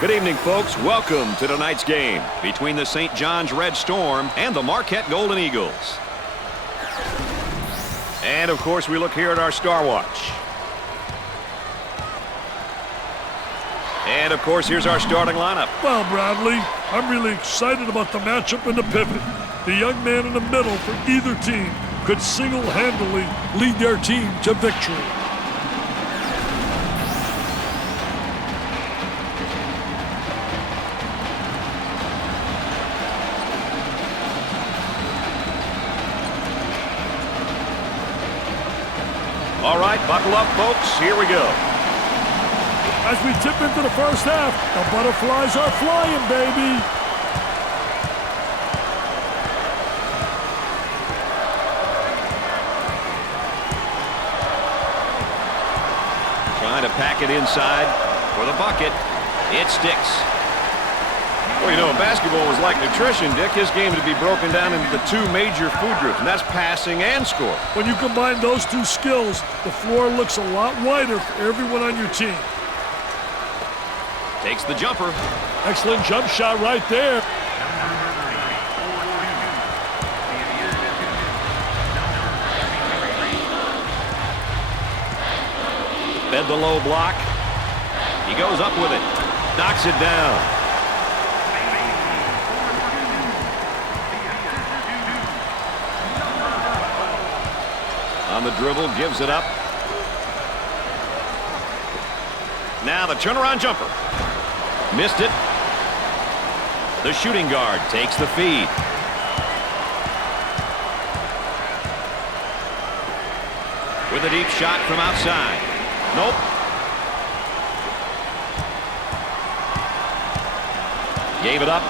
Good evening, folks. Welcome to tonight's game between the St. Johns Red Storm and the Marquette Golden Eagles. And, of course, we look here at our Star Watch. And, of course, here's our starting lineup. Well, Bradley, I'm really excited about the matchup in the pivot. The young man in the middle for either team could single-handedly lead their team to victory. All right, buckle up, folks. Here we go. As we tip into the first half, the butterflies are flying, baby. Trying to pack it inside for the bucket. It sticks. Well, you know, basketball was like nutrition, Dick. His game to be broken down into the two major food groups, and that's passing and score. When you combine those two skills, the floor looks a lot wider for everyone on your team. Takes the jumper. Excellent jump shot right there. Fed the low block. He goes up with it. Knocks it down. On the dribble, gives it up. Now the turnaround jumper. Missed it. The shooting guard takes the feed. With a deep shot from outside. Nope. Gave it up.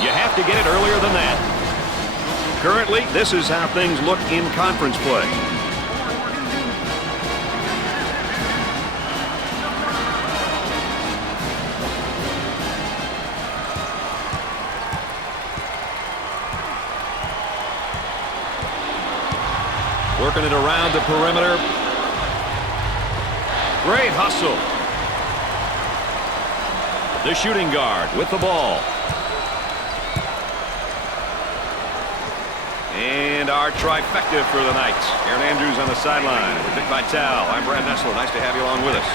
You have to get it earlier than that. Currently, this is how things look in conference play. Working it around the perimeter. Great hustle. The shooting guard with the ball. And our trifecta for the night. Aaron Andrews on the sideline. Vic Vitale. I'm Brad Nessler. Nice to have you along with us.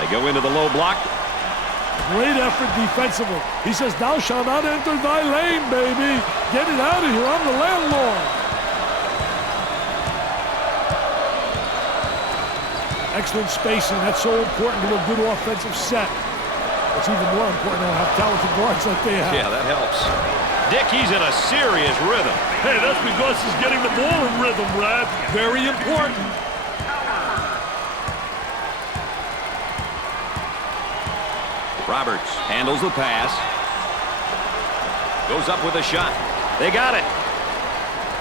They go into the low block. Great effort defensively. He says, "Thou shalt not enter thy lane, baby. Get it out of here. I'm the landlord." Excellent spacing. That's so important to a good offensive set. It's even more important to have talented guards like they have. Yeah, that helps. Dick, he's in a serious rhythm. Hey, that's because he's getting the ball in rhythm, Brad. Very important. Roberts handles the pass. Goes up with a shot. They got it.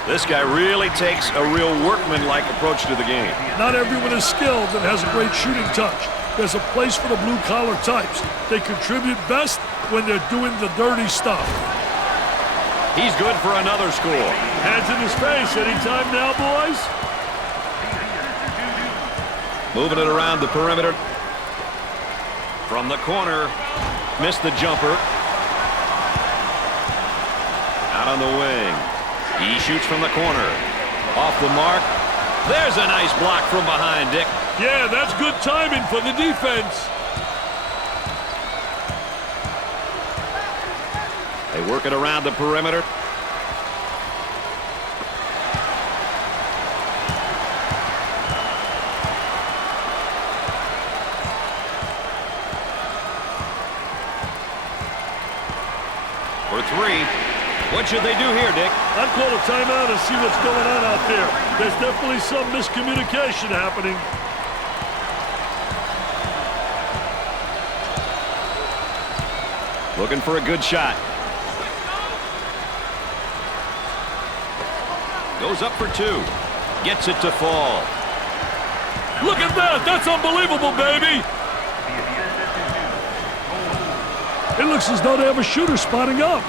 This guy really takes a real workman-like approach to the game. Not everyone is skilled and has a great shooting touch. There's a place for the blue-collar types. They contribute best when they're doing the dirty stuff. He's good for another score. Hands in his face. Anytime now, boys. Moving it around the perimeter. From the corner. Missed the jumper. Out on the wing. He shoots from the corner. Off the mark. There's a nice block from behind, Dick. Yeah, that's good timing for the defense. They work it around the perimeter. For three. What should they do here, Dick? I'd call a timeout and see what's going on out there. There's definitely some miscommunication happening. Looking for a good shot. Goes up for two. Gets it to fall. Look at that. That's unbelievable, baby. It looks as though they have a shooter spotting up.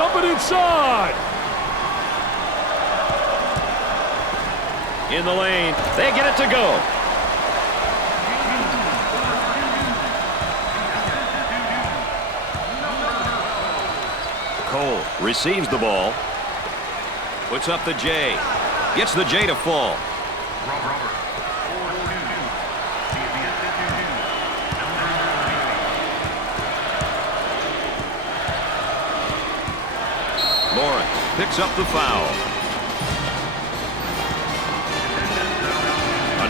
Up and inside. In the lane. They get it to go. Cole receives the ball. Puts up the J. Gets the J to fall. Lawrence picks up the foul.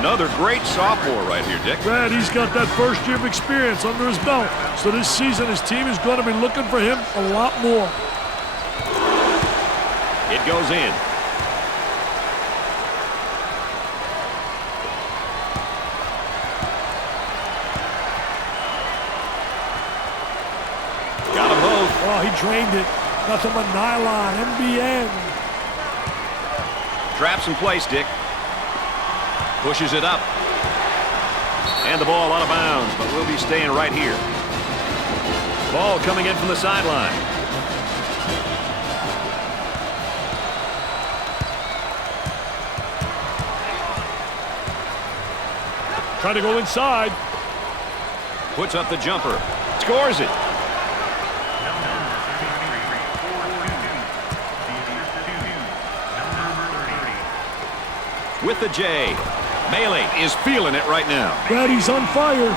Another great sophomore right here, Dick. Brad, he's got that first year of experience under his belt. So this season, his team is going to be looking for him a lot more. It goes in. Got them both. Oh, he drained it. Nothing but nylon, MBN. Traps in place, Dick. Pushes it up. And the ball out of bounds, but we'll be staying right here. Ball coming in from the sideline. Trying to go inside. Puts up the jumper. Scores it. With the J. Bailey is feeling it right now. Brad, he's on fire.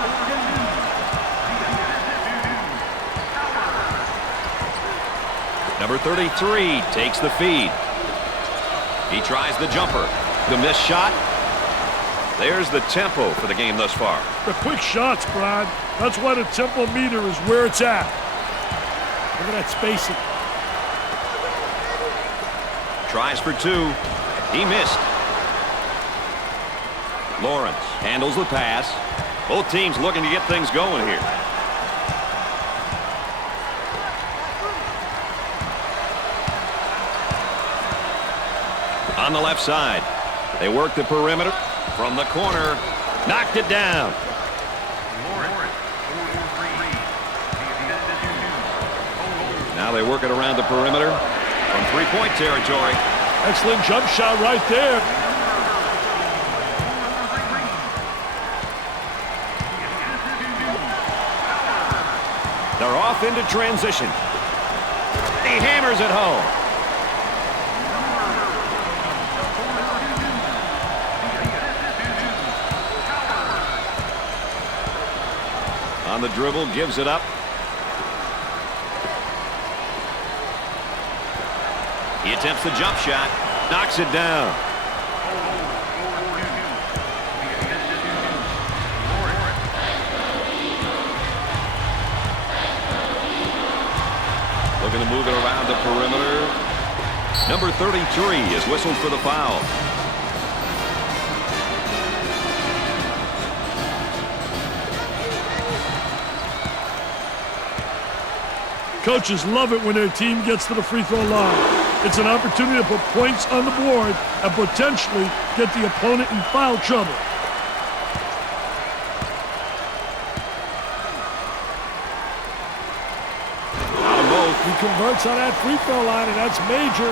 Number 33 takes the feed. He tries the jumper. The missed shot. There's the tempo for the game thus far. The quick shots, Brad. That's why the tempo meter is where it's at. Look at that spacing. Tries for two. He missed. Lawrence handles the pass. Both teams looking to get things going here. On the left side, they work the perimeter. From the corner, knocked it down. Now they work it around the perimeter from three-point territory. Excellent jump shot right there. They're off into transition. He hammers it home. On the dribble, gives it up. He attempts the jump shot, knocks it down. Looking to move it around the perimeter. Number 33 is whistled for the foul. Coaches love it when their team gets to the free throw line. It's an opportunity to put points on the board and potentially get the opponent in foul trouble. He converts on that free throw line, and that's major.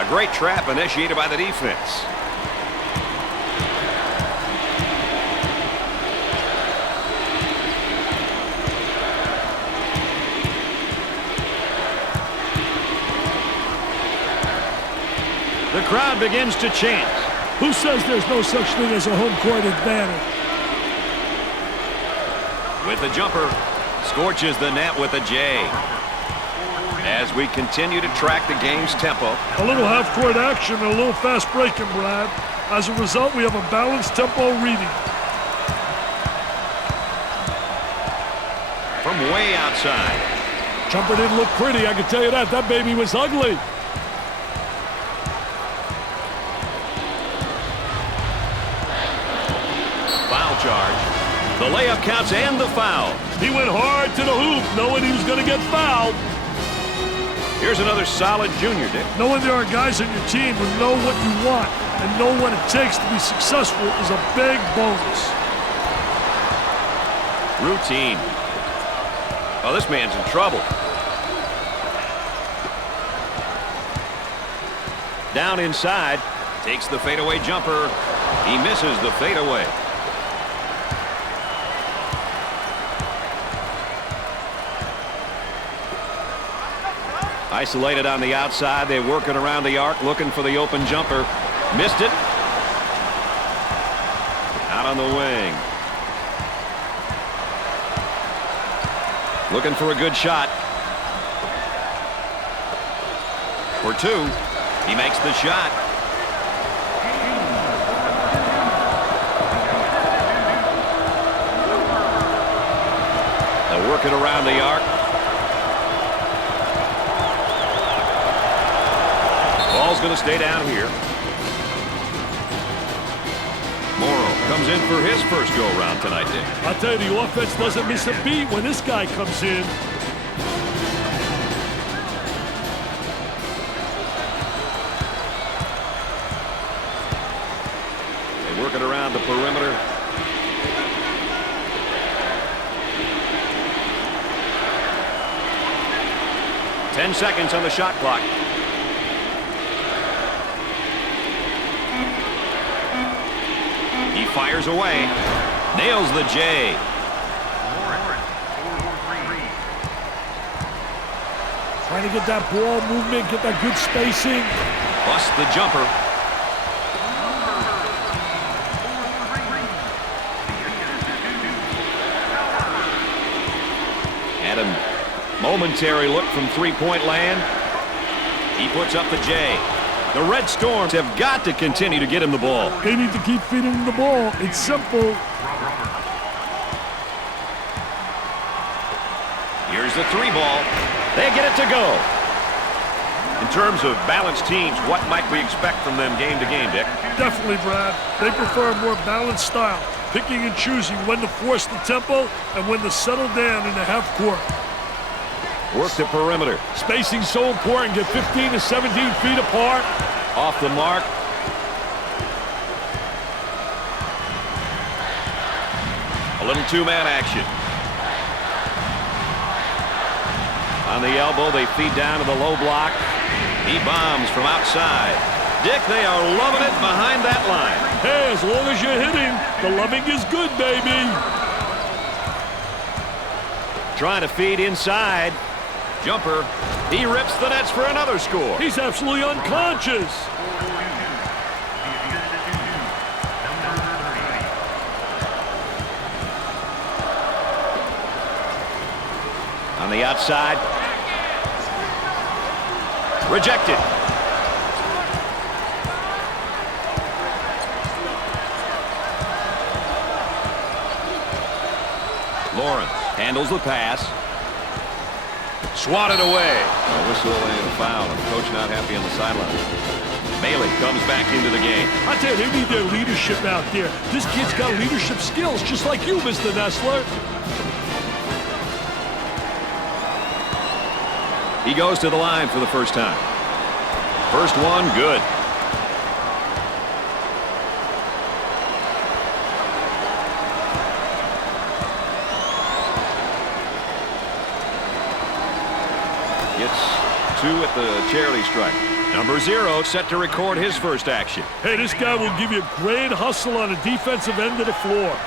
A great trap initiated by the defense. The crowd begins to chant. Who says there's no such thing as a home court advantage? With the jumper, scorches the net with a J. As we continue to track the game's tempo. A little half-court action and a little fast breaking, Brad. As a result, we have a balanced tempo reading. From way outside. Jumper didn't look pretty, I can tell you that. That baby was ugly. Foul charge. The layup counts and the foul. He went hard to the hoop, knowing he was going to get fouled. Here's another solid junior, Dick. Knowing there are guys on your team who know what you want and know what it takes to be successful is a big bonus. Routine. Oh, this man's in trouble. Down inside. Takes the fadeaway jumper. He misses the fadeaway. Isolated on the outside. They're working around the arc, looking for the open jumper. Missed it. Out on the wing. Looking for a good shot. For two. He makes the shot. They're working around the arc. Ball's going to stay down here. Morrow comes in for his first go-around tonight, Dick. I'll tell you, the offense doesn't miss a beat when this guy comes in. They work it around the perimeter. Ten seconds on the shot clock. He fires away. Nails the J. Trying to get that ball movement, get that good spacing. Busts the jumper. And a momentary look from three-point land. He puts up the J. The Red Storms have got to continue to get him the ball. They need to keep feeding him the ball. It's simple. Here's the three ball. They get it to go. In terms of balanced teams, what might we expect from them game to game, Dick? Definitely, Brad. They prefer a more balanced style, picking and choosing when to force the tempo and when to settle down in the half court. Work the perimeter. Spacing's so important. Get 15 to 17 feet apart. Off the mark. A little two-man action. On the elbow, they feed down to the low block. He bombs from outside. Dick, they are loving it behind that line. Hey, as long as you're hitting, the loving is good, baby. Trying to feed inside. Jumper. He rips the nets for another score. He's absolutely unconscious. On the outside. Rejected. Lawrence handles the pass. Swatted away. A whistle and a foul. And the coach not happy on the sideline. Bailey comes back into the game. I tell you, they need their leadership out there. This kid's got leadership skills, just like you, Mr. Nessler. He goes to the line for the first time. First one, good. Gets two at the charity stripe. Number 0 set to record his first action. Hey, this guy will give you a great hustle on the defensive end of the floor.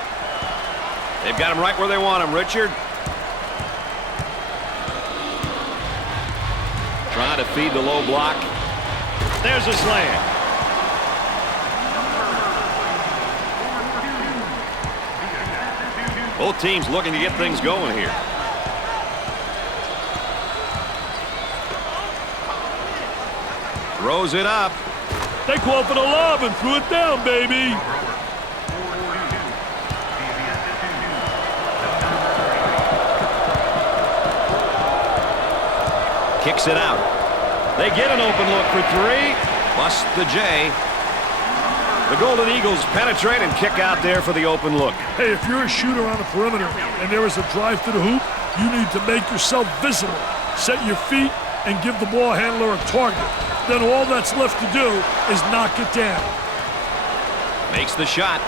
They've got him right where they want him, Richard. Trying to feed the low block. There's a slam. Both teams looking to get things going here. Throws it up. They call for the lob and threw it down, baby. Kicks it out. They get an open look for three. Bust the J. The Golden Eagles penetrate and kick out there for the open look. Hey, if you're a shooter on the perimeter and there is a drive to the hoop, you need to make yourself visible. Set your feet and give the ball handler a target. Then all that's left to do is knock it down. Makes the shot.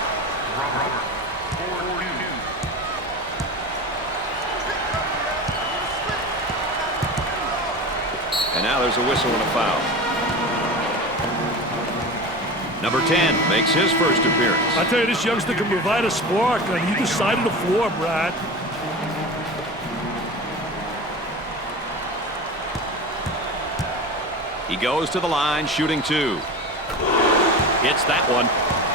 And now there's a whistle and a foul. Number 10 makes his first appearance. I tell you, this youngster can provide a spark on either side of the floor, Brad. He goes to the line, shooting 2. Hits that one.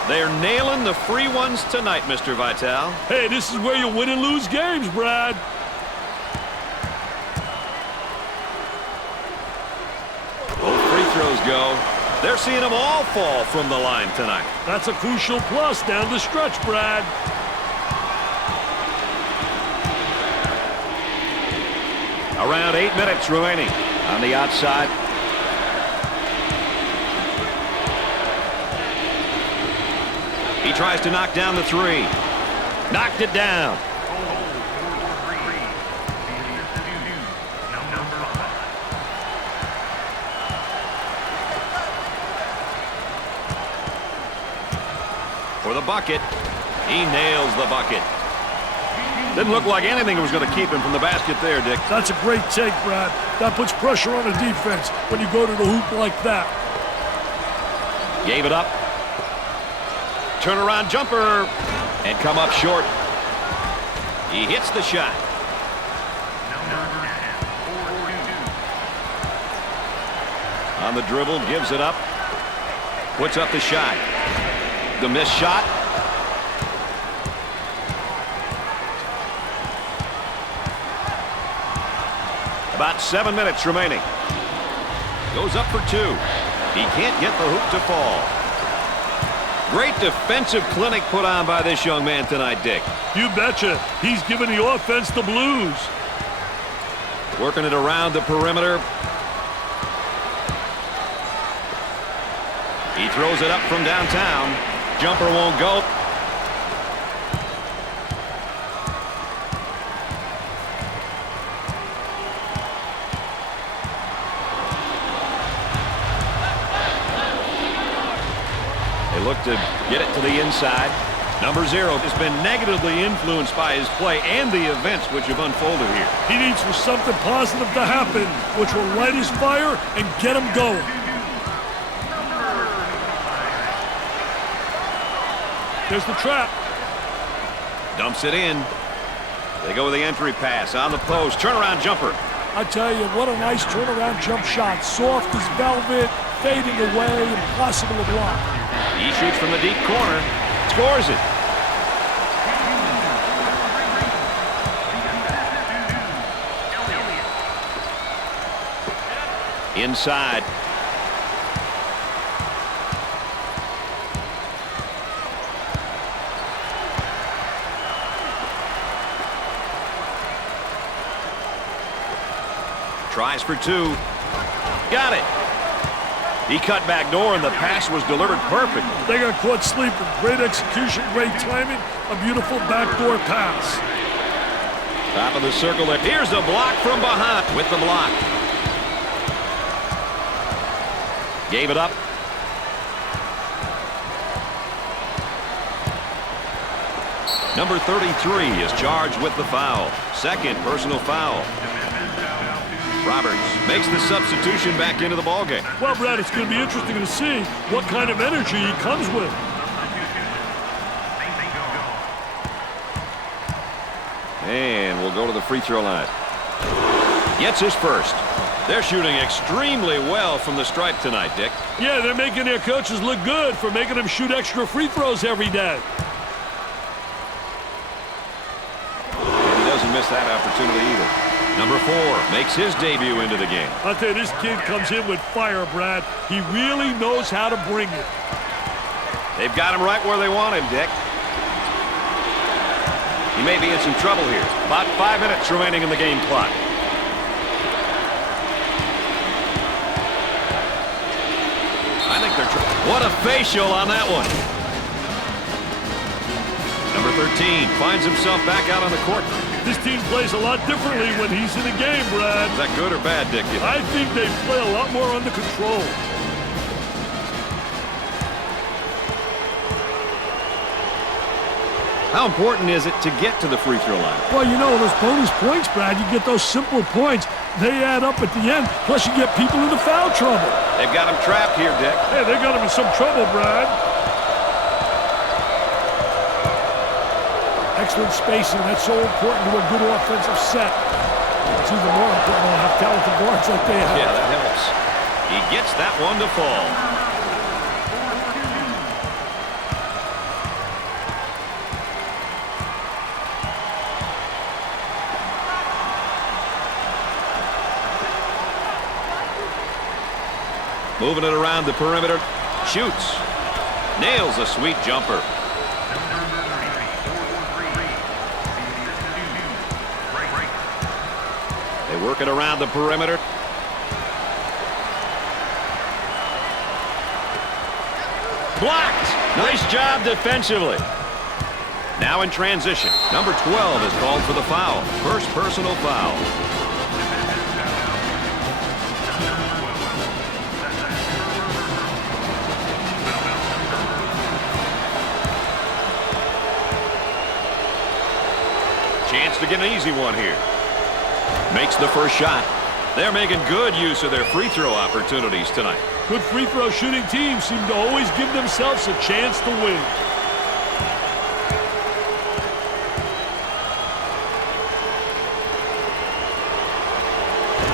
They're nailing the free ones tonight, Mr. Vitale. Hey, this is where you win and lose games, Brad. Both free throws go. They're seeing them all fall from the line tonight. That's a crucial plus down the stretch, Brad. Around 8 minutes remaining on the outside. He tries to knock down the 3. Knocked it down. For the bucket. He nails the bucket. Didn't look like anything was going to keep him from the basket there, Dick. That's a great take, Brad. That puts pressure on the defense when you go to the hoop like that. Gave it up. Turnaround jumper. And come up short. He hits the shot. On the dribble, gives it up. Puts up the shot. The missed shot. About 7 minutes remaining. Goes up for 2. He can't get the hoop to fall. Great defensive clinic put on by this young man tonight, Dick. You betcha. He's giving the offense the blues. Working it around the perimeter. He throws it up from downtown. Jumper won't go. They look to get it to the inside. Number 0 has been negatively influenced by his play and the events which have unfolded here. He needs for something positive to happen, which will light his fire and get him going. There's the trap. Dumps it in. They go with the entry pass on the post. Turnaround jumper. I tell you, what a nice turnaround jump shot. Soft as velvet, fading away, impossible to block. He shoots from the deep corner. Scores it. Inside. Tries for 2. Got it. He cut back door, and the pass was delivered perfect. They got caught sleeping. Great execution, great timing, a beautiful backdoor pass. Top of the circle. Here's a block from behind with the block. Gave it up. Number 33 is charged with the foul. Second personal foul. Roberts makes the substitution back into the ballgame. Well, Brad, it's going to be interesting to see what kind of energy he comes with. And we'll go to the free throw line. Gets his first. They're shooting extremely well from the stripe tonight, Dick. Yeah, they're making their coaches look good for making them shoot extra free throws every day. And he doesn't miss that opportunity either. Number 4 makes his debut into the game. I'll tell you, this kid comes in with fire, Brad. He really knows how to bring it. They've got him right where they want him, Dick. He may be in some trouble here. About 5 minutes remaining in the game clock. I think they're what a facial on that one. Number 13 finds himself back out on the court. This team plays a lot differently when he's in the game, Brad. Is that good or bad, Dick? I think they play a lot more under control. How important is it to get to the free throw line? Well, you know, those bonus points, Brad, you get those simple points. They add up at the end. Plus, you get people into foul trouble. They've got him trapped here, Dick. Hey, they got him in some trouble, Brad. Excellent spacing. That's so important to a good offensive set. It's even more important to have talented guards like they have. Yeah, that helps. He gets that one to fall. Moving it around the perimeter. Shoots. Nails a sweet jumper. They work it around the perimeter. Blocked. Nice job defensively. Now in transition. Number 12 is called for the foul. First personal foul. Chance to get an easy one here. Makes the first shot. They're making good use of their free throw opportunities tonight. Good free throw shooting teams seem to always give themselves a chance to win.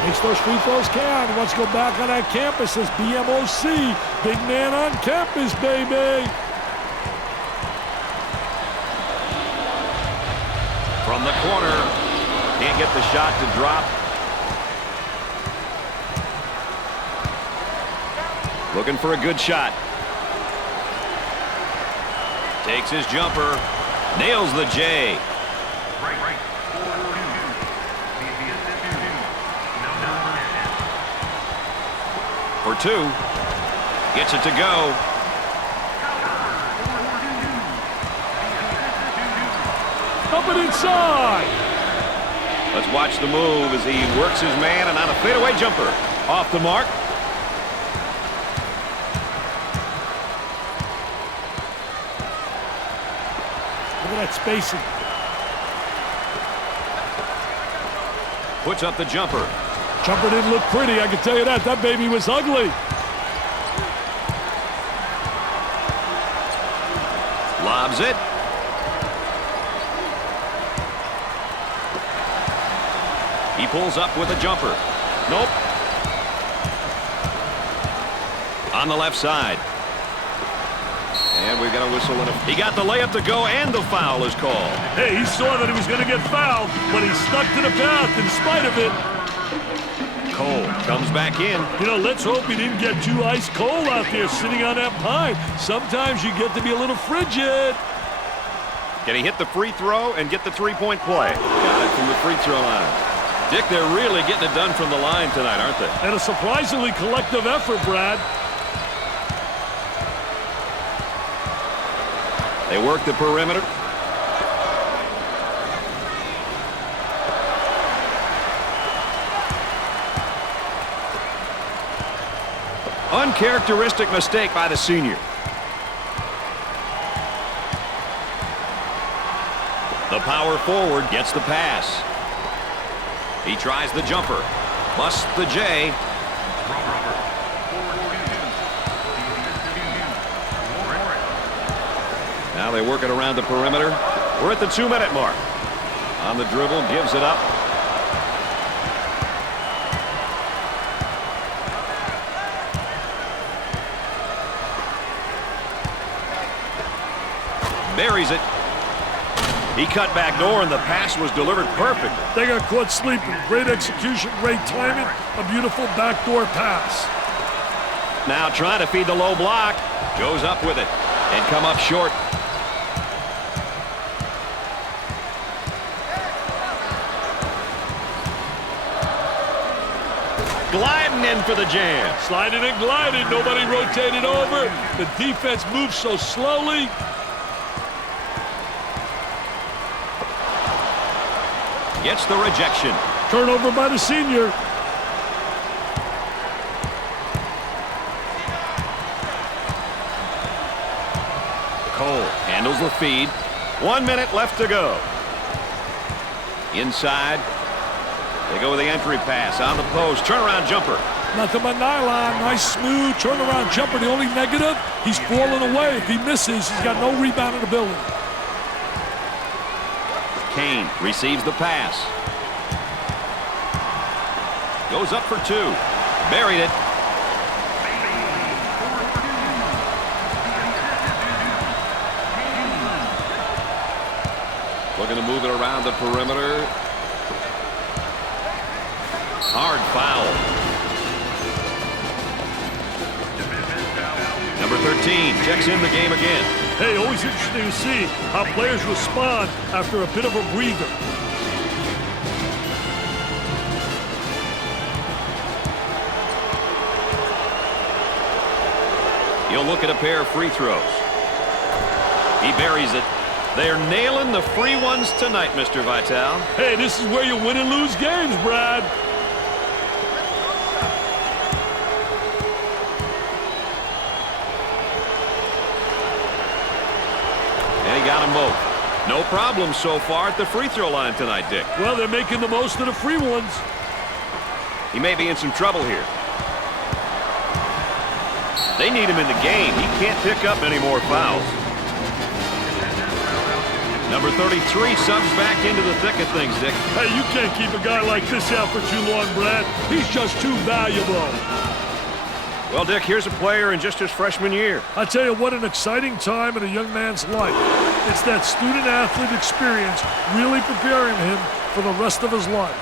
Makes those free throws count. Let's go back on that campus as BMOC. Big man on campus, baby. From the corner. Can't get the shot to drop. Looking for a good shot. Takes his jumper. Nails the J. For two. Gets it to go. Up and inside. Let's watch the move as he works his man and on a fadeaway jumper. Off the mark. Look at that spacing. Puts up the jumper. Jumper didn't look pretty, I can tell you that. That baby was ugly. Lobs it. He pulls up with a jumper. Nope. On the left side. And we've got a whistle. He got the layup to go, and the foul is called. Hey, he saw that he was going to get fouled, but he stuck to the path in spite of it. Cole comes back in. You know, let's hope he didn't get too ice cold out there sitting on that pine. Sometimes you get to be a little frigid. Can he hit the free throw and get the three-point play? Got it from the free throw line. Dick, they're really getting it done from the line tonight, aren't they? And a surprisingly collective effort, Brad. They work the perimeter. Uncharacteristic mistake by the senior. The power forward gets the pass. He tries the jumper. Busts the J. Now they work it around the perimeter. We're at the 2-minute mark. On the dribble, gives it up. Buries it. He cut back door, and the pass was delivered perfectly. They got caught sleeping. Great execution, great timing, a beautiful backdoor pass. Now trying to feed the low block. Goes up with it and come up short. Gliding in for the jam. Sliding and gliding. Nobody rotated over. The defense moves so slowly. Gets the rejection. Turnover by the senior. Cole handles the feed. 1 minute left to go. Inside. They go with the entry pass on the post. Turnaround jumper. Nothing but nylon. Nice smooth turnaround jumper. The only negative, he's falling away. If he misses, he's got no rebounding ability. Kane receives the pass. Goes up for two. Buried it. Looking to move it around the perimeter. Hard foul. Number 13 checks in the game again. Hey, always interesting to see how players respond after a bit of a breather. He'll look at a pair of free throws. He buries it. They're nailing the free ones tonight, Mr. Vitale. Hey, this is where you win and lose games, Brad. And he got them both. No problem so far at the free throw line tonight, Dick. Well, they're making the most of the free ones. He may be in some trouble here. They need him in the game. He can't pick up any more fouls. Number 33 subs back into the thick of things, Dick. Hey, you can't keep a guy like this out for too long, Brad. He's just too valuable. Well, Dick, here's a player in just his freshman year. I tell you what, an exciting time in a young man's life. It's that student-athlete experience really preparing him for the rest of his life.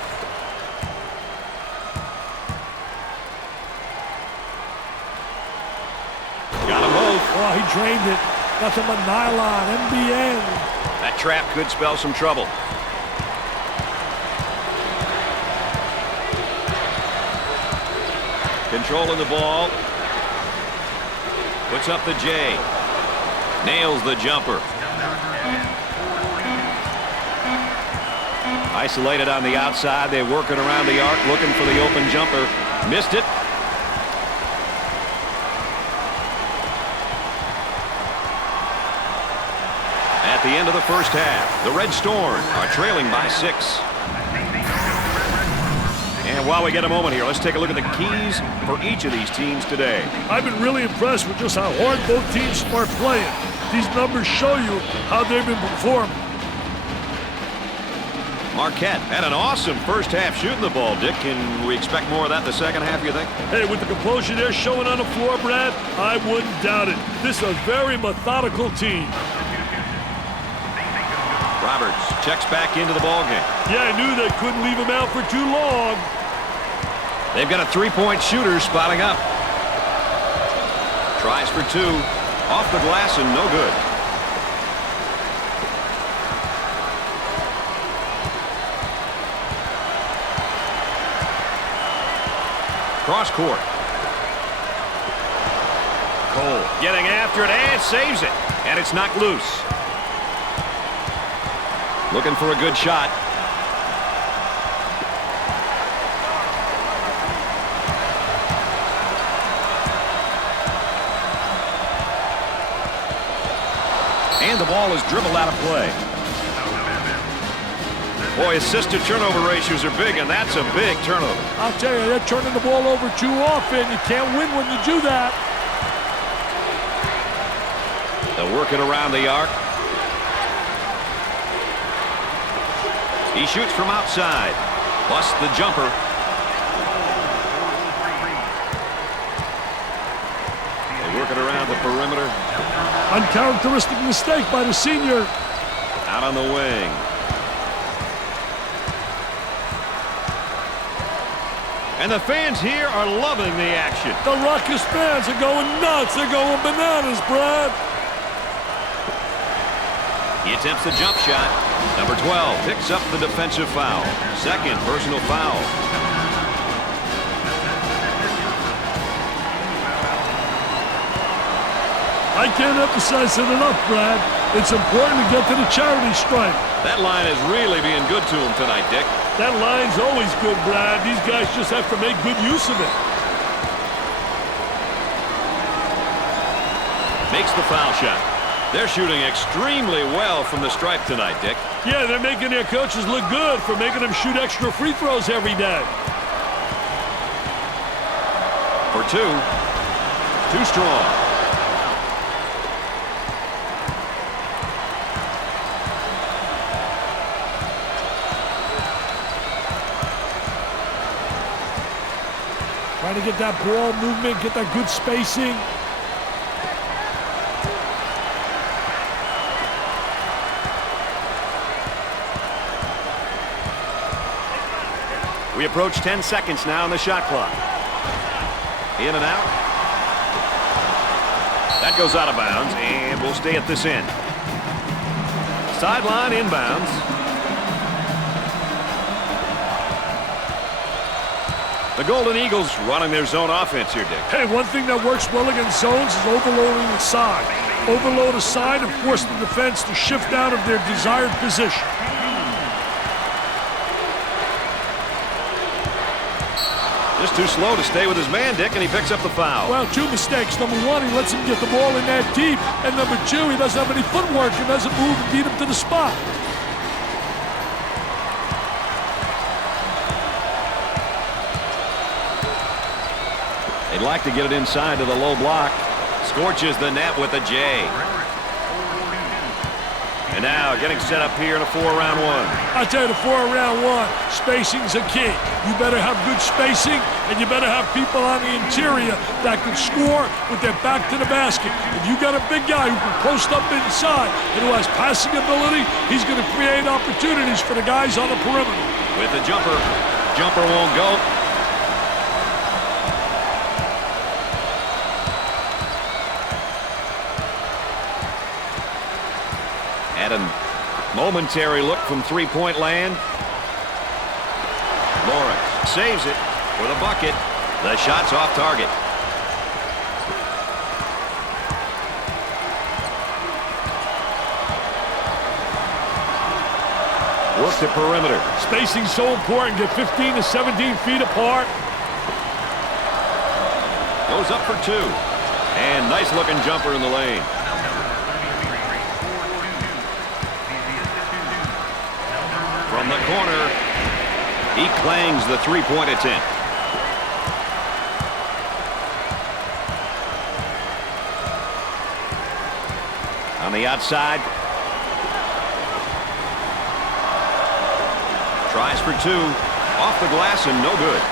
Got them both. Oh, he drained it. Nothing but nylon, NBN. That trap could spell some trouble. Controlling the ball. Puts up the J. Nails the jumper. Isolated on the outside. They're working around the arc, looking for the open jumper. Missed it. At the end of the first half, the Red Storm are trailing by 6. And while we get a moment here, let's take a look at the keys for each of these teams today. I've been really impressed with just how hard both teams are playing. These numbers show you how they've been performing. Marquette had an awesome first half shooting the ball, Dick. Can we expect more of that in the second half, you think? Hey, with the composure they're showing on the floor, Brad, I wouldn't doubt it. This is a very methodical team. Roberts checks back into the ballgame. Yeah, I knew they couldn't leave him out for too long. They've got a three-point shooter spotting up. Tries for two. Off the glass and no good. Cross court. Cole getting after it and saves it. And it's knocked loose. Looking for a good shot. And the ball is dribbled out of play. Boy, assist to turnover ratios are big, and that's a big turnover. I'll tell you, they're turning the ball over too often. You can't win when you do that. They'll work it around the arc. He shoots from outside. Busts the jumper. They work it around the perimeter. Uncharacteristic mistake by the senior. Out on the wing. And the fans here are loving the action. The Rutgers fans are going nuts. They're going bananas, Brad. He attempts the jump shot. Number 12 picks up the defensive foul. Second personal foul. I can't emphasize it enough, Brad. It's important to get to the charity stripe. That line is really being good to him tonight, Dick. That line's always good, Brad. These guys just have to make good use of it. Makes the foul shot. They're shooting extremely well from the stripe tonight, Dick. Yeah, they're making their coaches look good for making them shoot extra free throws every day. For two. Too strong. Trying to get that ball movement, get that good spacing. We approach 10 seconds now on the shot clock. In and out. That goes out of bounds, and we'll stay at this end. Sideline inbounds. The Golden Eagles running their zone offense here, Dick. Hey, one thing that works well against zones is overloading the side. Overload a side and force the defense to shift out of their desired position. Just too slow to stay with his man, Dick, and he picks up the foul. Well, two mistakes. Number one, he lets him get the ball in that deep. And number two, he doesn't have any footwork and doesn't move and beat him to the spot. They'd like to get it inside to the low block. Scorches the net with a J. And now getting set up here in a 4-round one. I tell you, the 4-round one, spacing's a key. You better have good spacing, and you better have people on the interior that can score with their back to the basket. If you got a big guy who can post up inside and who has passing ability, he's going to create opportunities for the guys on the perimeter. With the jumper. Jumper won't go. Had a momentary look from three-point land. Lawrence saves it for the bucket. The shot's off target. Work the perimeter. Spacing's so important. Get 15 to 17 feet apart. Goes up for two. And nice-looking jumper in the lane. From the corner, he clangs the three-point attempt. On the outside. Tries for two. Off the glass and no good.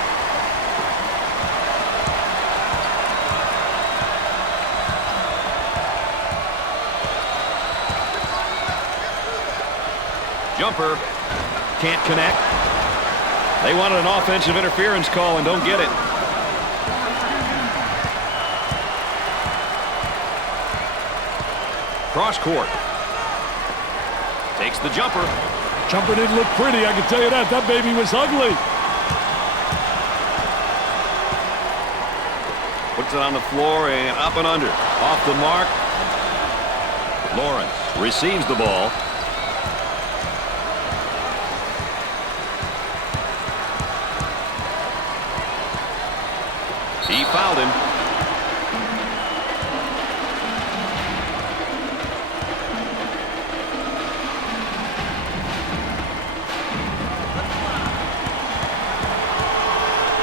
Jumper. Can't connect. They wanted an offensive interference call and don't get it. Cross court. Takes the jumper. Jumper didn't look pretty, I can tell you that. That baby was ugly. Puts it on the floor and up and under. Off the mark. Lawrence receives the ball. He fouled him.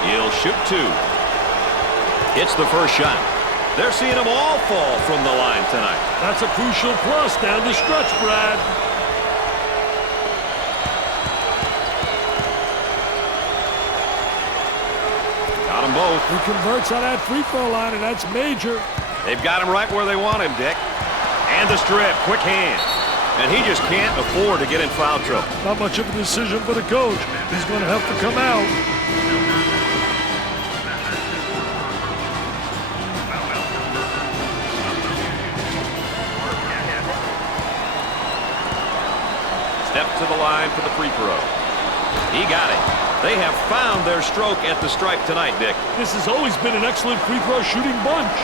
He'll shoot two. Hits the first shot. They're seeing them all fall from the line tonight. That's a crucial plus down the stretch, Brad. Both. He converts on that free throw line, and that's major. They've got him right where they want him, Dick. And the strip, quick hands. And he just can't afford to get in foul trouble. Not much of a decision for the coach. He's going to have to come out. Step to the line for the free throw. He got it. They have found their stroke at the stripe tonight, Dick. This has always been an excellent free throw shooting bunch.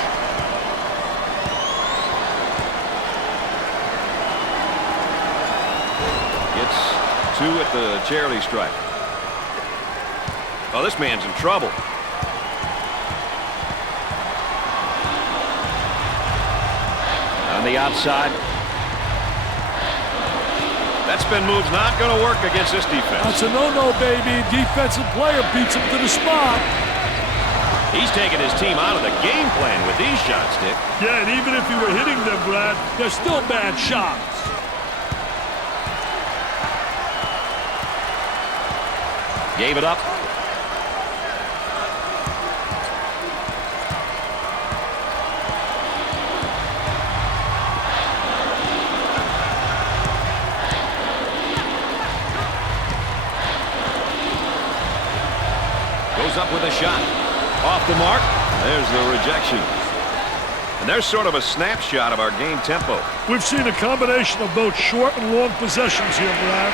2 at the charity stripe. Oh, this man's in trouble. On the outside. That spin move's not going to work against this defense. That's a no-no, baby. Defensive player beats him to the spot. He's taking his team out of the game plan with these shots, Dick. Yeah, and even if he were hitting them, Brad, they're still bad shots. Gave it up. Goes up with a shot. Off the mark. There's the rejection. And there's sort of a snapshot of our game tempo. We've seen a combination of both short and long possessions here, Brad.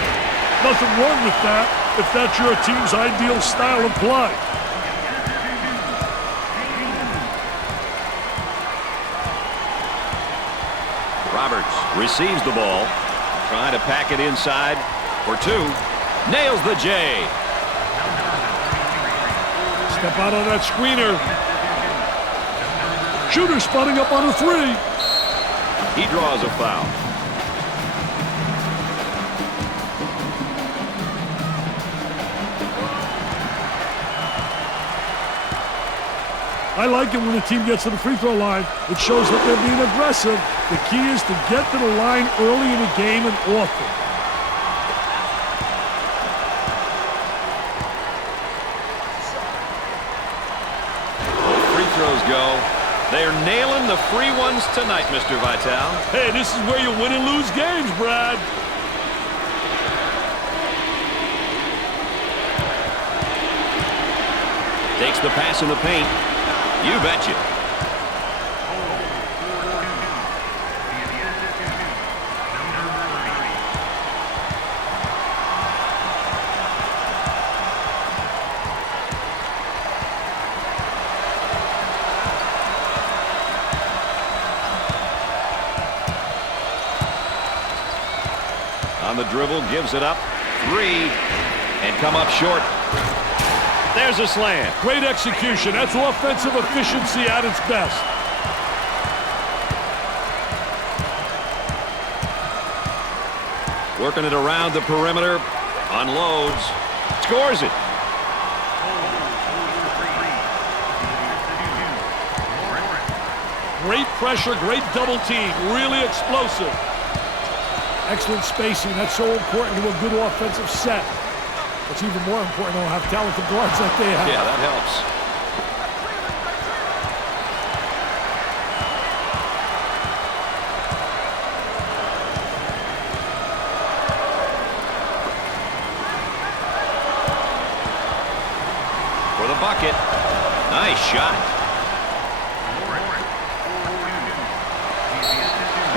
Nothing wrong with that if that's your team's ideal style of play. Roberts receives the ball. Trying to pack it inside for 2. Nails the J. Step out on that screener. Shooter spotting up on a 3. He draws a foul. I like it when the team gets to the free throw line. It shows that they're being aggressive. The key is to get to the line early in the game and often. Both free throws go. They're nailing the free ones tonight, Mr. Vitale. Hey, this is where you win and lose games, Brad. Takes the pass in the paint. You betcha. On the dribble, gives it up. 3. And come up short. There's a slam. Great execution. That's offensive efficiency at its best. Working it around the perimeter. Unloads. Scores it. Great pressure, great double team. Really explosive. Excellent spacing. That's so important to a good offensive set. It's even more important to have talented guards like they have. Yeah, that helps. For the bucket. Nice shot.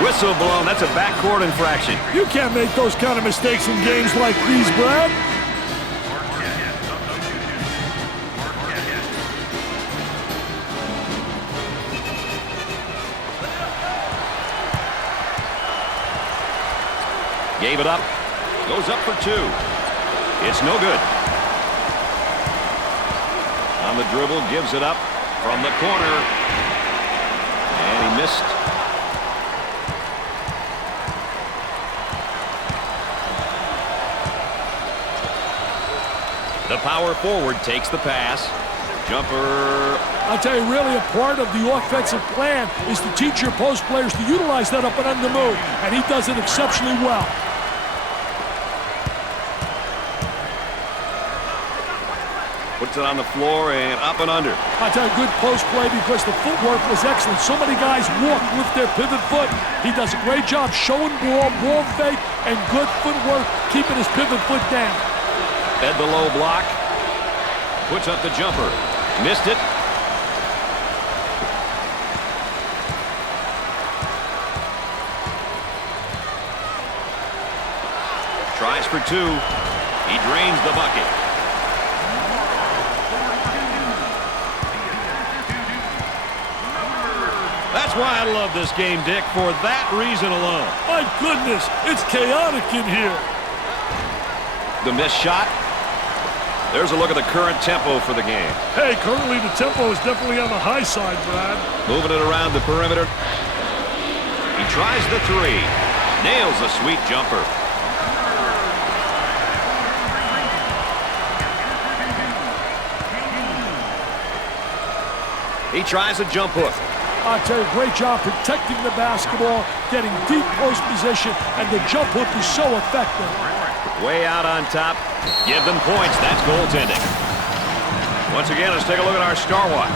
Whistle blown. That's a backcourt infraction. You can't make those kind of mistakes in games like these, Brad. Gave it up. Goes up for 2. It's no good. On the dribble, gives it up from the corner. And he missed. The power forward takes the pass. Jumper. I'll tell you, really a part of the offensive plan is to teach your post players to utilize that up and under move, and he does it exceptionally well. Puts it on the floor and up and under. I'll tell you, good post play because the footwork was excellent. So many guys walk with their pivot foot. He does a great job showing ball fake, and good footwork keeping his pivot foot down. Fed the low block. Puts up the jumper. Missed it. Tries for 2. He drains the bucket. That's why I love this game, Dick, for that reason alone. My goodness, it's chaotic in here. The missed shot. There's a look at the current tempo for the game. Hey, currently the tempo is definitely on the high side, Brad. Moving it around the perimeter. He tries the three. Nails a sweet jumper. He tries a jump hook. I tell you, great job protecting the basketball, getting deep post position, and the jump hook is so effective. Way out on top. Give them points. That's goaltending. Once again, let's take a look at our star watch.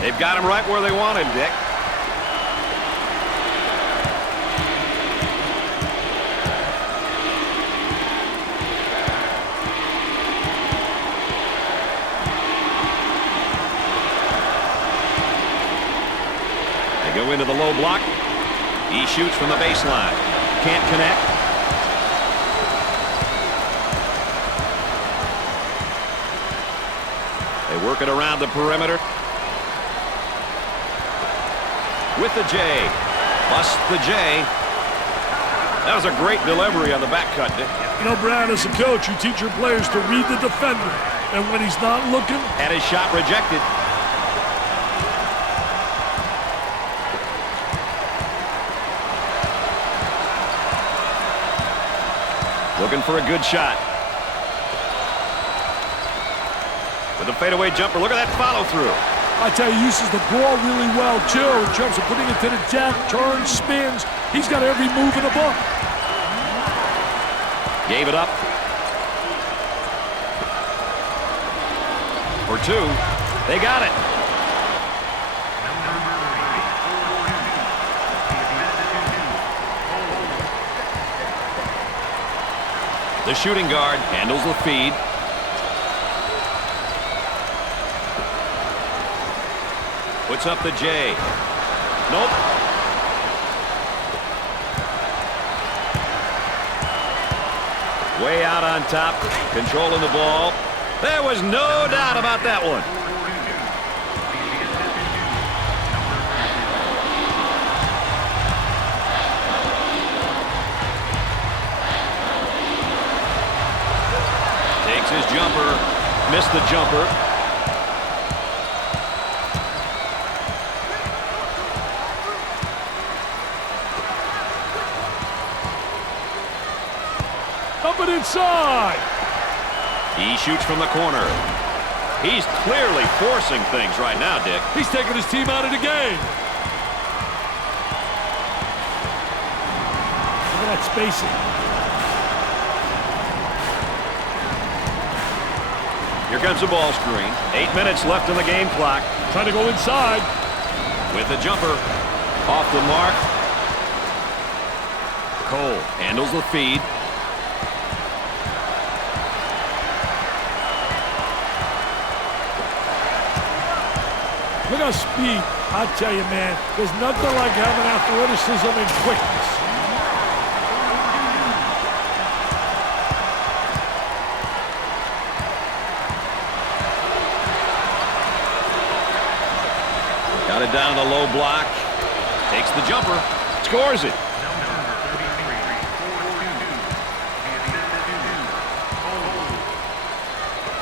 They've got him right where they want him, Dick. Go into the low block. He shoots from the baseline. Can't connect. They work it around the perimeter. With the J. Busts the J. That was a great delivery on the back cut, Dick. You know, Brad, as a coach, you teach your players to read the defender. And when he's not looking... Had his shot rejected. Looking for a good shot. With a fadeaway jumper. Look at that follow through. I tell you, he uses the ball really well, too, in terms of putting it to the deck, turns, spins. He's got every move in the book. Gave it up. For two. They got it. The shooting guard handles the feed. Puts up the J. Nope. Way out on top, controlling the ball. There was no doubt about that one. Takes his jumper, missed the jumper. Up and inside. He shoots from the corner. He's clearly forcing things right now, Dick. He's taking his team out of the game. Look at that spacing. Here comes the ball screen. 8 minutes left on the game clock. Trying to go inside. With the jumper. Off the mark. Cole handles the feed. Look at speed. I tell you, man, there's nothing like having athleticism and quickness. Got it down the low block. Takes the jumper. Scores it.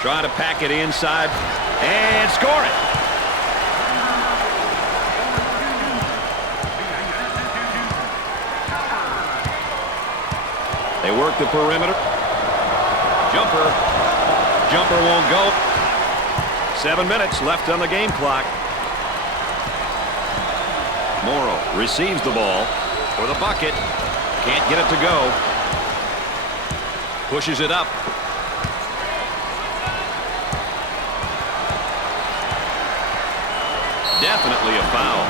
Trying to pack it inside and score it. They work the perimeter. Jumper. Jumper won't go. 7 minutes left on the game clock. Morrow receives the ball for the bucket. Can't get it to go. Pushes it up. Definitely a foul.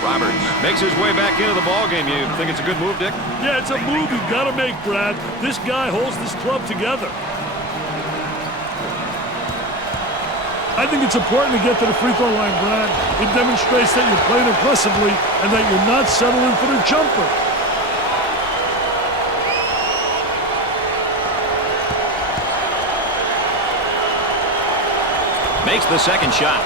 Roberts makes his way back into the ballgame. You think it's a good move, Dick? Yeah, it's a move you've got to make, Brad. This guy holds this club together. I think it's important to get to the free throw line, Brad. It demonstrates that you're playing aggressively and that you're not settling for the jumper. Makes the second shot.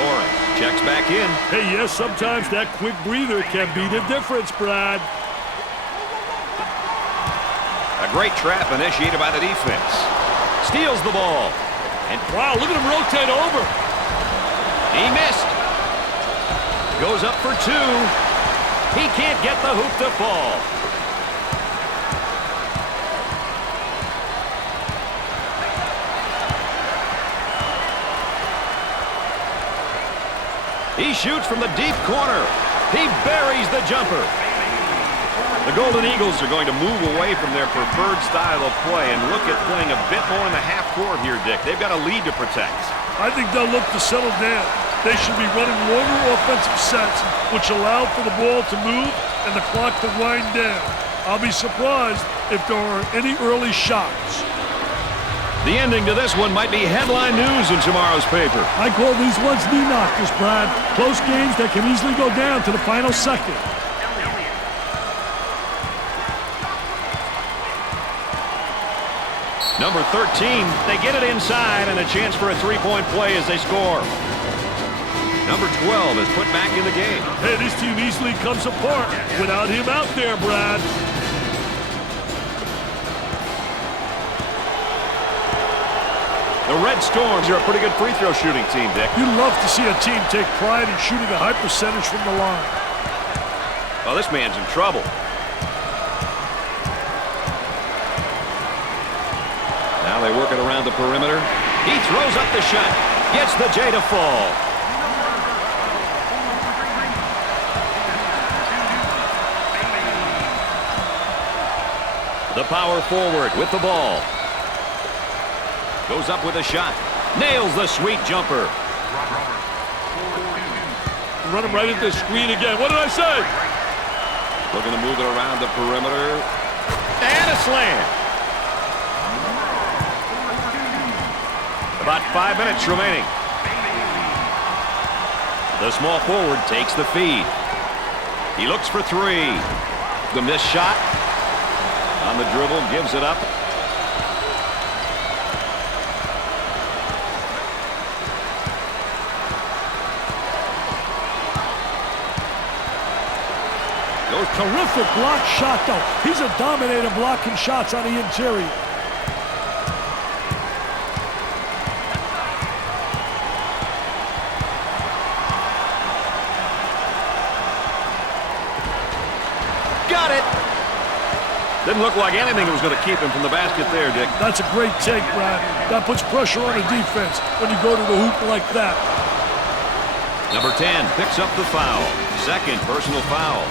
Lawrence checks back in. Hey, yes, sometimes that quick breather can be the difference, Brad. A great trap initiated by the defense. Steals the ball. And wow, look at him rotate over. He missed. Goes up for two. He can't get the hoop to fall. He shoots from the deep corner. He buries the jumper. The Golden Eagles are going to move away from their preferred style of play and look at playing a bit more in the half court here, Dick. They've got a lead to protect. I think they'll look to settle down. They should be running longer offensive sets, which allow for the ball to move and the clock to wind down. I'll be surprised if there are any early shots. The ending to this one might be headline news in tomorrow's paper. I call these ones knee knockers, Brad. Close games that can easily go down to the final second. Number 13, they get it inside and a chance for a three-point play as they score. Number 12 is put back in the game. Hey, this team easily comes apart without him out there, Brad. The Red Storms are a pretty good free throw shooting team, Dick. You'd love to see a team take pride in shooting a high percentage from the line. Well, this man's in trouble. Now they work it around the perimeter. He throws up the shot. Gets the J to fall. The power forward with the ball. Goes up with a shot. Nails the sweet jumper. Run him right into the screen again. What did I say? Looking to move it around the perimeter. And a slam. About 5 minutes remaining. The small forward takes the feed. He looks for three. The missed shot. On the dribble, gives it up. Terrific block shot, though. He's a dominator blocking shots on the interior. Got it. Didn't look like anything was going to keep him from the basket there, Dick. That's a great take, Brad. That puts pressure on the defense when you go to the hoop like that. Number 10 picks up the foul. Second personal foul.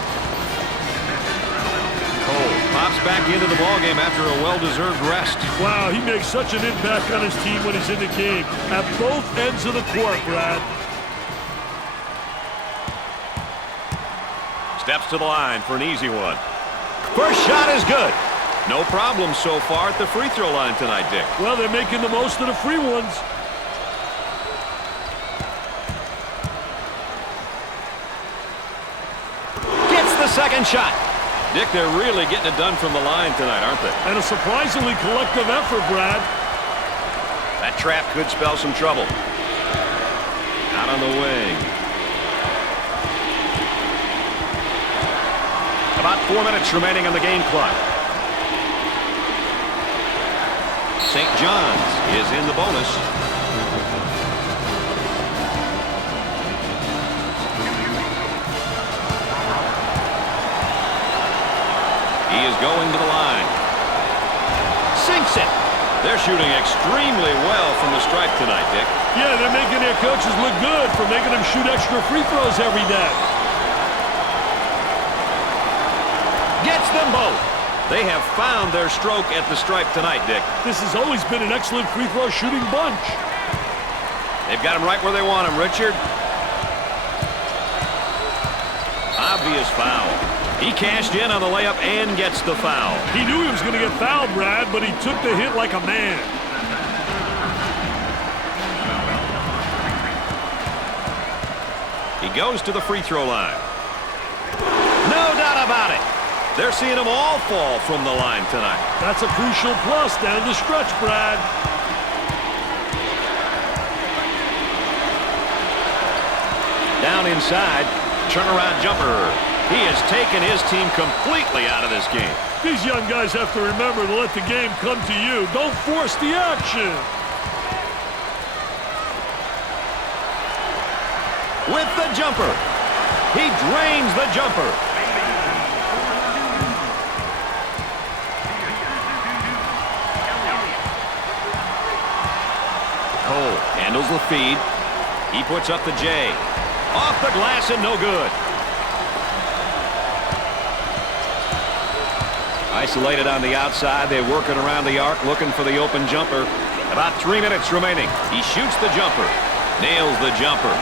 Cole pops back into the ballgame after a well-deserved rest. Wow, he makes such an impact on his team when he's in the game. At both ends of the court, Brad. Steps to the line for an easy one. First shot is good. No problem so far at the free throw line tonight, Dick. Well, they're making the most of the free ones. Gets the second shot. Dick, they're really getting it done from the line tonight, aren't they? And a surprisingly collective effort, Brad. That trap could spell some trouble. Out on the wing. About 4 minutes remaining on the game clock. St.Johns is in the bonus. He is going to the line. Sinks it. They're shooting extremely well from the stripe tonight, Dick. Yeah, they're making their coaches look good for making them shoot extra free throws every day. Gets them both. They have found their stroke at the stripe tonight, Dick. This has always been an excellent free throw shooting bunch. They've got him right where they want him, Richard. Obvious foul. He cashed in on the layup and gets the foul. He knew he was going to get fouled, Brad, but he took the hit like a man. He goes to the free throw line. No doubt about it. They're seeing them all fall from the line tonight. That's a crucial plus down the stretch, Brad. Down inside, turnaround jumper. He has taken his team completely out of this game. These young guys have to remember to let the game come to you. Don't force the action. With the jumper. He drains the jumper. Cole handles the feed. He puts up the J. Off the glass and no good. Isolated on the outside. They're working around the arc looking for the open jumper. About 3 minutes remaining. He shoots the jumper. Nails the jumper.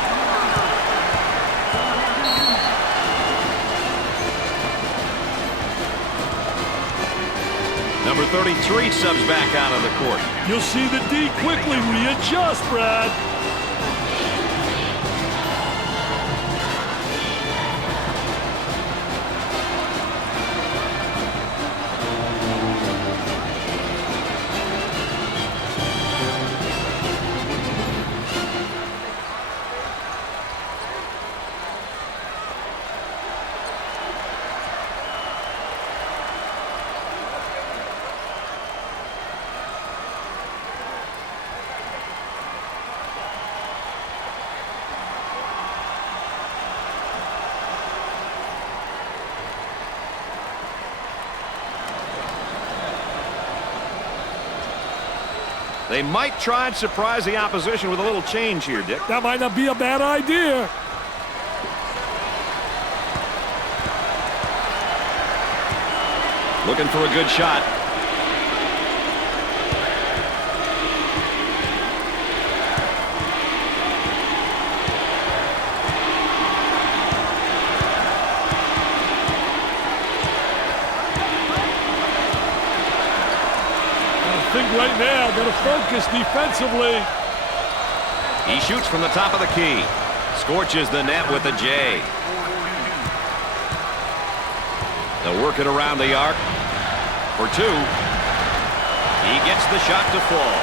Number 33 subs back out of the court. You'll see the D quickly readjust, Brad. They might try and surprise the opposition with a little change here, Dick. That might not be a bad idea. Looking for a good shot. Right now, got to focus defensively. He shoots from the top of the key. Scorches the net with a J. They'll work it around the arc for two. He gets the shot to fall.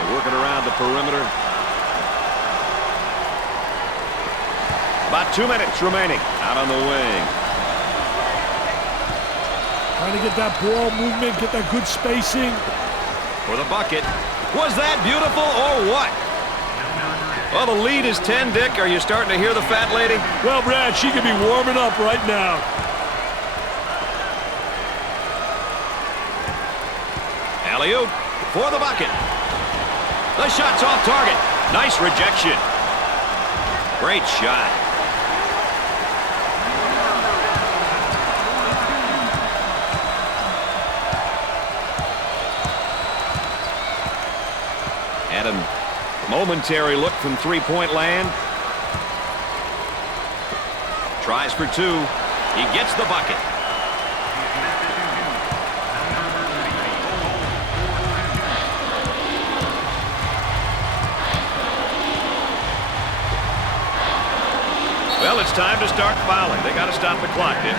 They're working around the perimeter. About 2 minutes remaining. Out on the wing. Trying to get that ball movement, get that good spacing. For the bucket. Was that beautiful or what? Well, the lead is 10, Dick. Are you starting to hear the fat lady? Well, Brad, she could be warming up right now. Alley-oop for the bucket. The shot's off target. Nice rejection. Great shot. Had a momentary look from three-point land. Tries for two. He gets the bucket. Well, it's time to start fouling. They got to stop the clock, Dick.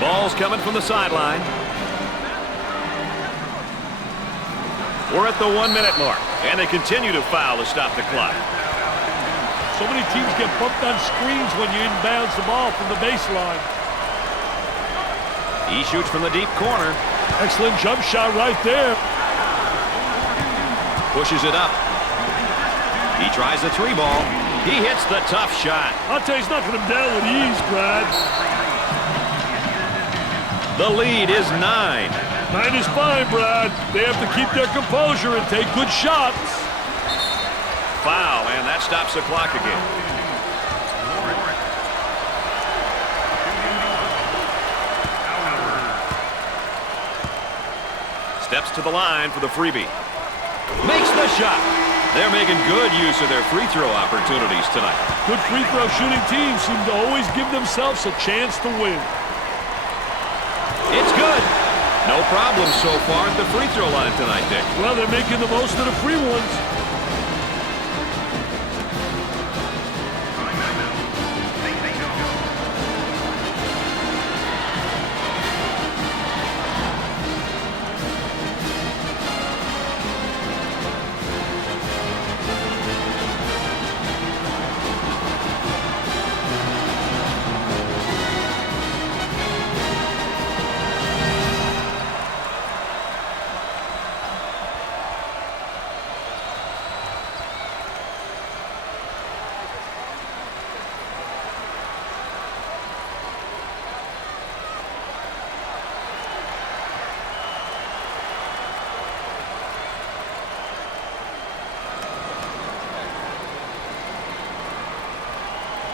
Ball's coming from the sideline. We're at the 1 minute mark, and they continue to foul to stop the clock. So many teams get bumped on screens when you inbounds the ball from the baseline. He shoots from the deep corner. Excellent jump shot right there. Pushes it up. He tries the three ball. He hits the tough shot. I'll tell you, he's knocking him down with ease, Brad. The lead is 9. 9 is fine, Brad. They have to keep their composure and take good shots. Foul, and that stops the clock again. Steps to the line for the freebie. Makes the shot. They're making good use of their free throw opportunities tonight. Good free throw shooting teams seem to always give themselves a chance to win. It's good. No problem so far at the free throw line tonight, Dick. Well, they're making the most of the free ones.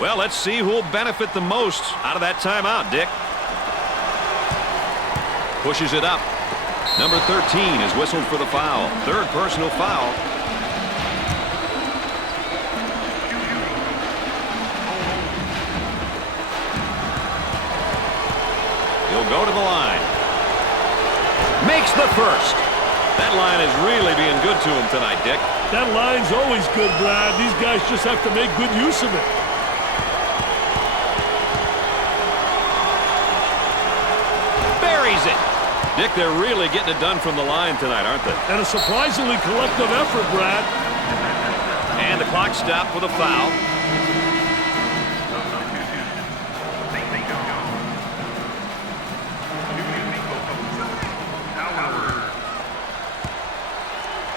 Well, let's see who will benefit the most out of that timeout, Dick. Pushes it up. Number 13 is whistled for the foul. Third personal foul. He'll go to the line. Makes the first. That line is really being good to him tonight, Dick. That line's always good, Brad. These guys just have to make good use of it. Buries it. Dick, they're really getting it done from the line tonight, aren't they? And a surprisingly collective effort, Brad. And the clock stopped with a foul.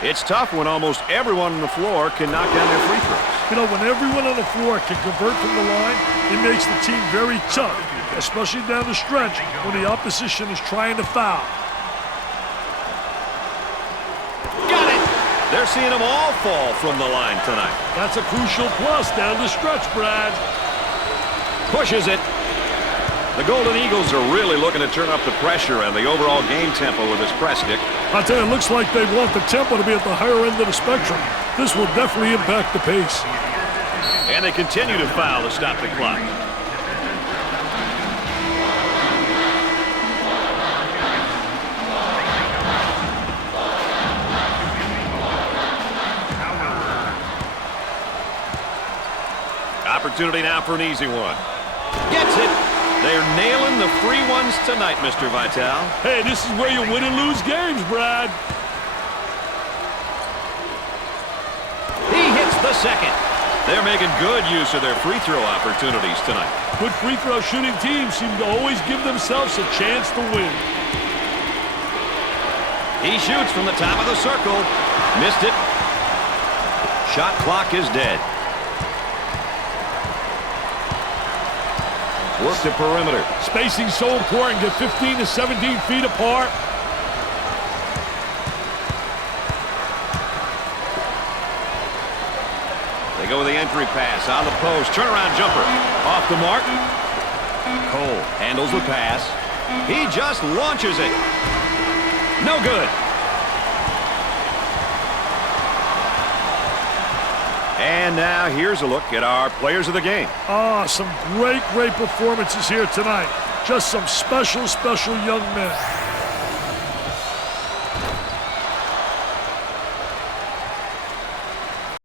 It's tough when almost everyone on the floor can knock down their free throws. You know, when everyone on the floor can convert from the line, it makes the team very tough, especially down the stretch when the opposition is trying to foul. Got it! They're seeing them all fall from the line tonight. That's a crucial plus down the stretch, Brad. Pushes it. The Golden Eagles are really looking to turn up the pressure and the overall game tempo with this press, Dick. I'll tell you, it looks like they want the tempo to be at the higher end of the spectrum. This will definitely impact the pace. And they continue to foul to stop the clock. Opportunity now for an easy one. Gets it. They're nailing the free ones tonight, Mr. Vitale. Hey, this is where you win and lose games, Brad. He hits the second. They're making good use of their free throw opportunities tonight. Good free throw shooting teams seem to always give themselves a chance to win. He shoots from the top of the circle. Missed it. Shot clock is dead. Work the perimeter. Spacing so important. Get 15 to 17 feet apart. They go with the entry pass on the post. Turnaround jumper. Off the mark. Cole handles the pass. He just launches it. No good. And now here's a look at our players of the game. Some great performances here tonight. Just some special young men.